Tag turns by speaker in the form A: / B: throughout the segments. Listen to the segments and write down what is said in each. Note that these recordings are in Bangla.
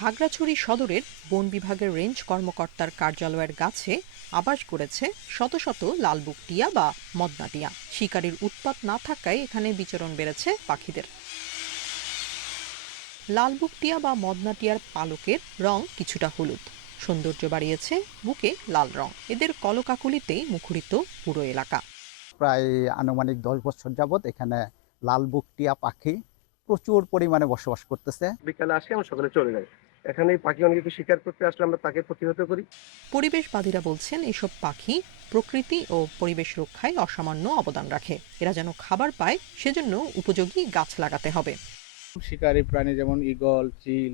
A: খাগড়াছড়ি সদরের বন বিভাগের রেঞ্জ কর্মকর্তার কার্যালয়ের গাছে আবাস করেছে শত শত লালবুক টিয়া বা মদনা টিয়া শিকারীর উৎপাত না থাকায় এখানে বিচরণ বেড়েছে পাখিদের। লালবুক টিয়া বা মদনা টিয়ার পালকের রং কিছুটা হলুদ। সৌন্দর্য বাড়িয়েছে বুকে লাল রং। এদের কলকাকুলিতে মুখরিত পুরো এলাকা।
B: প্রায় আনুমানিক দশ বছর যাবৎ এখানে লাল বুকটিয়া পাখি প্রচুর পরিমাণে বসবাস করতেছে।
C: বিকালে আসে আমরা সকালে চলে যাই। এখানে পাখি অনেক কিছু শিকার করতে আসলে আমরা তাকে প্রতিহত করি।
A: পরিবেশবাদীরা বলছেন এসব পাখি প্রকৃতি ও পরিবেশ রক্ষায় অসামান্য অবদান রাখে। এরা যেন খাবার পায় সেজন্য উপযোগী গাছ লাগাতে হবে।
D: শিকারী প্রাণী যেমন ঈগল চিল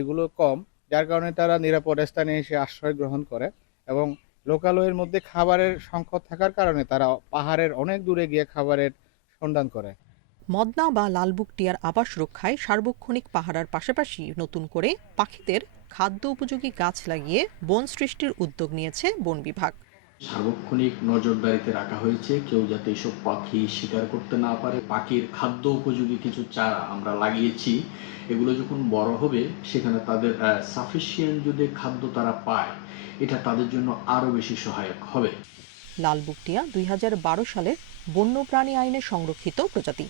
D: এগুলো কম যার কারণে তারা নিরাপদ স্থানে এসে আশ্রয় গ্রহণ করে এবং লোকালয়ের মধ্যে খাবারের সংকট থাকার কারণে তারা পাহাড়ের অনেক দূরে গিয়ে খাবারের সন্ধান করে।
A: মদনা বা লালবুক টিয়ার আবাস রক্ষায় সার্বক্ষণিক পাহারার পাশাপাশি নতুন করে পাখিদের খাদ্য উপযোগী গাছ লাগিয়ে বন সৃষ্টির উদ্যোগ নিয়েছে বন বিভাগ।
E: সার্বক্ষণিক নজরদারিতে রাখা হয়েছে কেউ যাতে এসব পাখি শিকার করতে না পারে। পাখির খাদ্য উপযোগী কিছু চারা আমরা লাগিয়েছি। এগুলো যখন বড় হবে সেখানে তাদের সাফিসিয়েন্ট যদি খাদ্য তারা পায় এটা তাদের জন্য আরও বেশি সহায়ক হবে।
A: লালবুক টিয়া দুই সালের বন্যপ্রাণী আইনে সংরক্ষিত প্রজাতি।